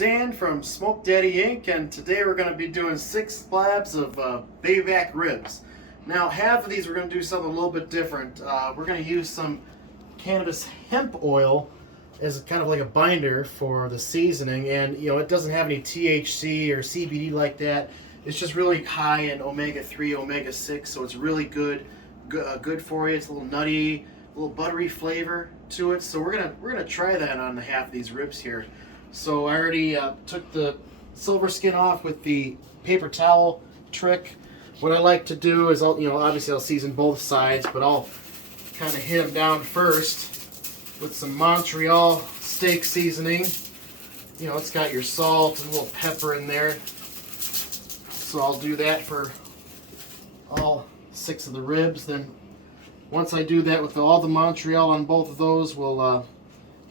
Dan from Smoke Daddy Inc. and today we're going to be doing 6 slabs of baby back ribs. Now half of these we're going to do something a little bit different. We're going to use some cannabis hemp oil as kind of like a binder for the seasoning, and it doesn't have any THC or CBD like that. It's just really high in omega-3, omega-6, so it's really good for you. It's a little nutty, a little buttery flavor to it. So we're gonna try that on the half of these ribs here. So I already took the silver skin off with the paper towel trick. What I like to do is obviously I'll season both sides, but I'll kind of hit them down first with some Montreal steak seasoning. It's got your salt and a little pepper in there. So I'll do that for all 6 of the ribs. Then once I do that with all the Montreal on both of those, we'll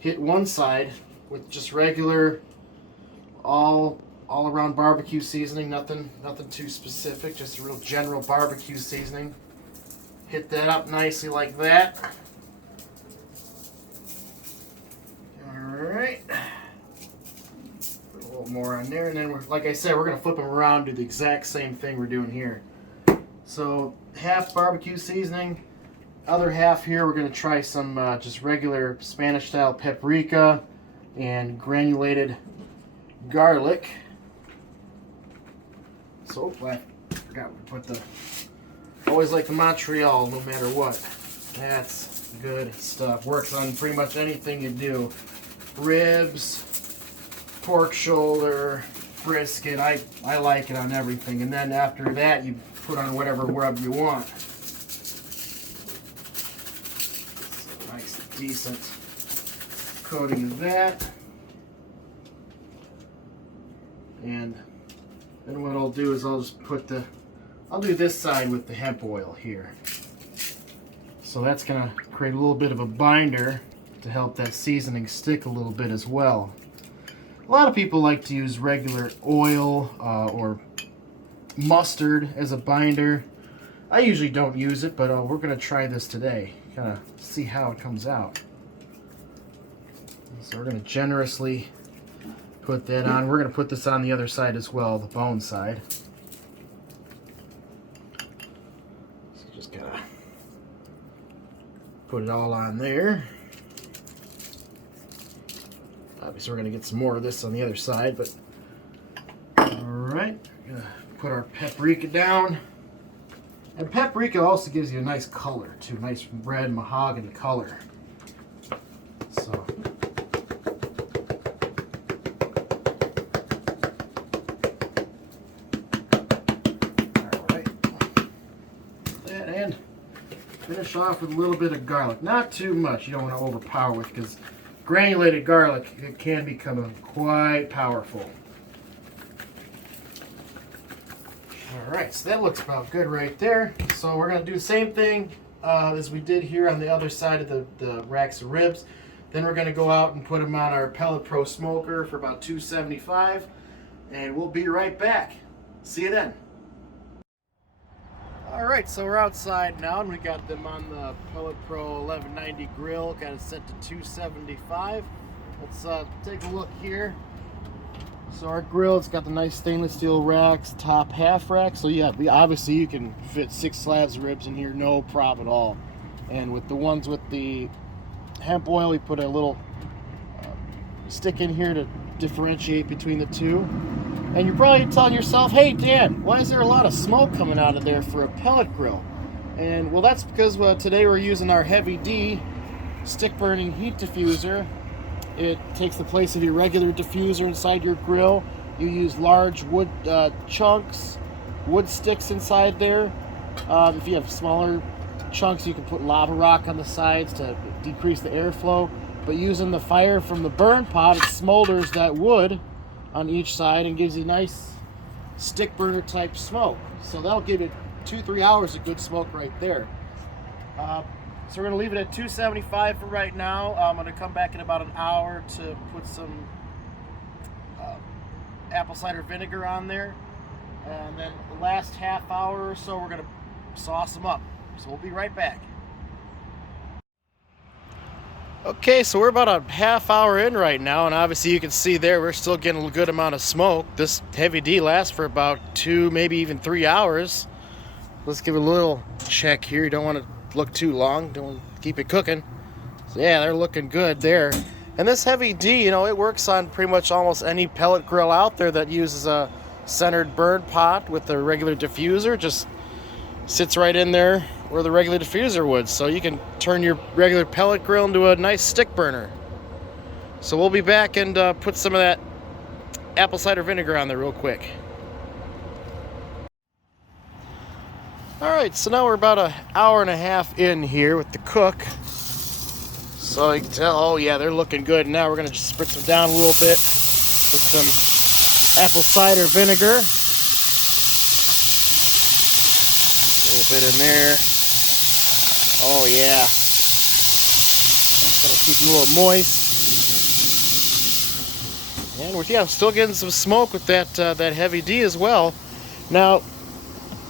hit one side with just regular all around barbecue seasoning, nothing too specific, just a real general barbecue seasoning. Hit that up nicely like that. Alright. Put a little more on there, and then like I said, we're going to flip them around, do the exact same thing we're doing here. So half barbecue seasoning, other half here we're going to try some just regular Spanish style paprika and granulated garlic. So I forgot to put the, always like the Montreal no matter what. That's good stuff. Works on pretty much anything you do. Ribs, pork shoulder, brisket. I like it on everything. And then after that you put on whatever rub you want. So nice decent coating of that. And then what I'll do is I'll just put I'll do this side with the hemp oil here. So that's going to create a little bit of a binder to help that seasoning stick a little bit as well. A lot of people like to use regular oil or mustard as a binder. I usually don't use it, but we're going to try this today. Kind of see how it comes out. So we're going to generously put that on. We're going to put this on the other side as well, the bone side. So just kind of put it all on there. Obviously we're going to get some more of this on the other side, but alright, we're going to put our paprika down. And paprika also gives you a nice color too, nice red mahogany color. So finish off with a little bit of garlic. Not too much. You don't want to overpower with, because granulated garlic, it can become quite powerful. Alright, so that looks about good right there. So we're going to do the same thing as we did here on the other side of the racks of ribs. Then we're going to go out and put them on our Pellet Pro smoker for about 275, and we'll be right back. See you then. Alright, so we're outside now, and we got them on the Pellet Pro 1190 grill. Got it set to 275. Let's take a look here. So our grill, it's got the nice stainless steel racks, top half rack. So yeah, obviously you can fit 6 slabs of ribs in here, no problem at all. And with the ones with the hemp oil, we put a little stick in here to differentiate between the two. And you're probably telling yourself, hey Dan, why is there a lot of smoke coming out of there for a pellet grill? And well, that's because today we're using our Heavy D stick burning heat diffuser. It takes the place of your regular diffuser inside your grill. You use large wood chunks, wood sticks inside there. If you have smaller chunks, you can put lava rock on the sides to decrease the airflow. But using the fire from the burn pot, it smolders that wood on each side and gives you nice stick burner type smoke. So that'll give it 2-3 hours of good smoke right there. So we're going to leave it at 275 for right now. I'm going to come back in about an hour to put some apple cider vinegar on there. And then the last half hour or so, we're going to sauce them up. So we'll be right back. Okay, so we're about a half hour in right now, and obviously you can see there we're still getting a good amount of smoke. This heavy D lasts for about 2, maybe even 3 hours. Let's give it a little check here. You don't want to look too long. Don't want to keep it cooking. So yeah, they're looking good there. And this heavy D, you know, it works on pretty much almost any pellet grill out there that uses a centered burn pot with a regular diffuser. Just sits right in there where the regular diffuser would. So you can turn your regular pellet grill into a nice stick burner. So we'll be back and put some of that apple cider vinegar on there real quick. Alright, so now we're about an hour and a half in here with the cook. So you can tell, oh yeah, they're looking good. Now we're going to just spritz them down a little bit with some apple cider vinegar. A little bit in there. Oh yeah. Gotta keep them a little moist. And I'm still getting some smoke with that heavy D as well. Now, a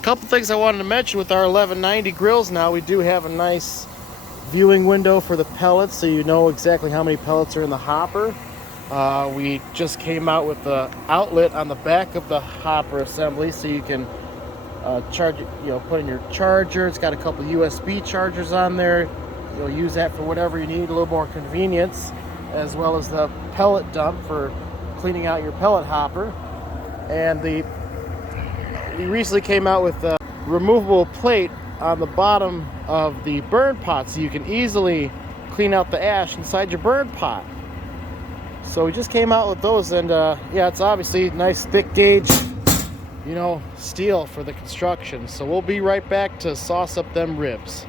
couple things I wanted to mention with our 1190 grills. Now we do have a nice viewing window for the pellets, so you know exactly how many pellets are in the hopper. We just came out with the outlet on the back of the hopper assembly, so you can charge it, put in your charger. It's got a couple USB chargers on there. You'll use that for whatever you need, a little more convenience, as well as the pellet dump for cleaning out your pellet hopper. And we recently came out with a removable plate on the bottom of the burn pot, so you can easily clean out the ash inside your burn pot. So we just came out with those, and yeah, it's obviously nice thick gauge, steel for the construction. So we'll be right back to sauce up them ribs.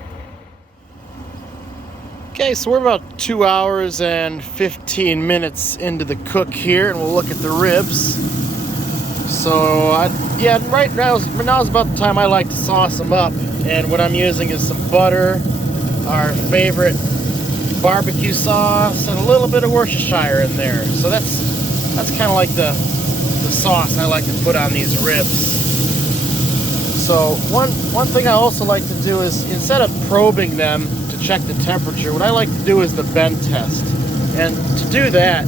Okay, so we're about 2 hours and 15 minutes into the cook here, and we'll look at the ribs. So right now is about the time I like to sauce them up. And what I'm using is some butter, our favorite barbecue sauce, and a little bit of Worcestershire in there. So that's kind of like the sauce I like to put on these ribs. So one thing I also like to do is, instead of probing them to check the temperature, what I like to do is the bend test. And to do that,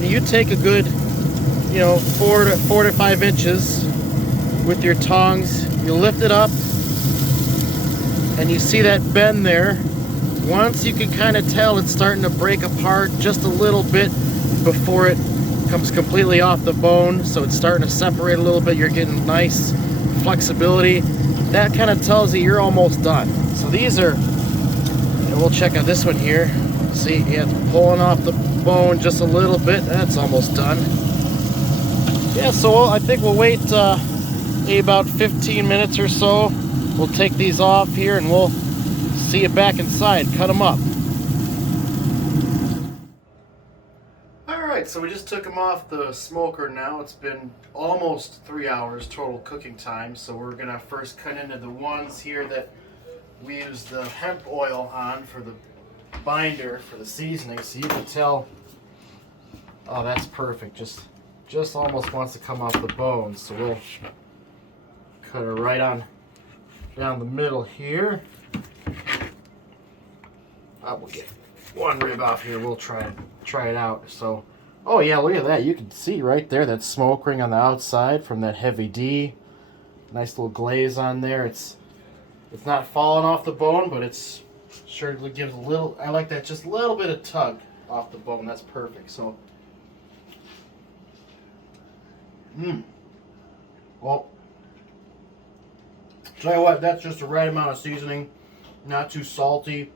you take a good 4 to 5 inches with your tongs, you lift it up, and you see that bend there. Once you can kind of tell it's starting to break apart just a little bit before it comes completely off the bone, so it's starting to separate a little bit, you're getting nice flexibility. That kind of tells you you're almost done. So these are, and we'll check out this one here. See, yeah, it's pulling off the bone just a little bit. That's almost done. Yeah, so I think we'll wait maybe about 15 minutes or so. We'll take these off here and we'll see you back inside. Cut them up. Alright, so we just took them off the smoker now. It's been almost 3 hours total cooking time. So we're going to first cut into the ones here that we used the hemp oil on for the binder for the seasoning. So you can tell, oh, that's perfect. Just almost wants to come off the bone. So we'll cut it right on down the middle here. We'll get one rib off here. We'll try it out. So, oh yeah, look at that. You can see right there that smoke ring on the outside from that heavy D. Nice little glaze on there. It's not falling off the bone, but it's sure gives a little. I like that, just a little bit of tug off the bone. That's perfect. So, well, tell you what, that's just the right amount of seasoning. Not too salty,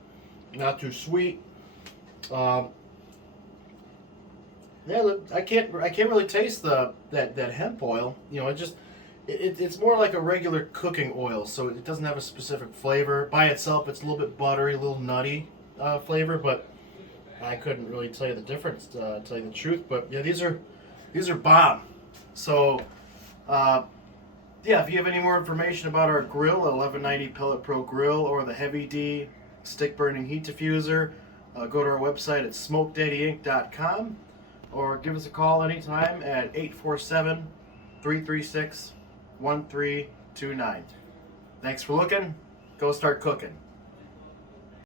not too sweet. Yeah, I can't really taste that hemp oil. It's more like a regular cooking oil, so it doesn't have a specific flavor. By itself, it's a little bit buttery, a little nutty flavor, but I couldn't really tell you the difference, to tell you the truth. But yeah, these are bomb. So, yeah, if you have any more information about our grill, 1190 Pellet Pro grill, or the Heavy D stick burning heat diffuser, go to our website at smokedaddyinc.com, or give us a call anytime at 847-336-1329. Thanks for looking. Go start cooking.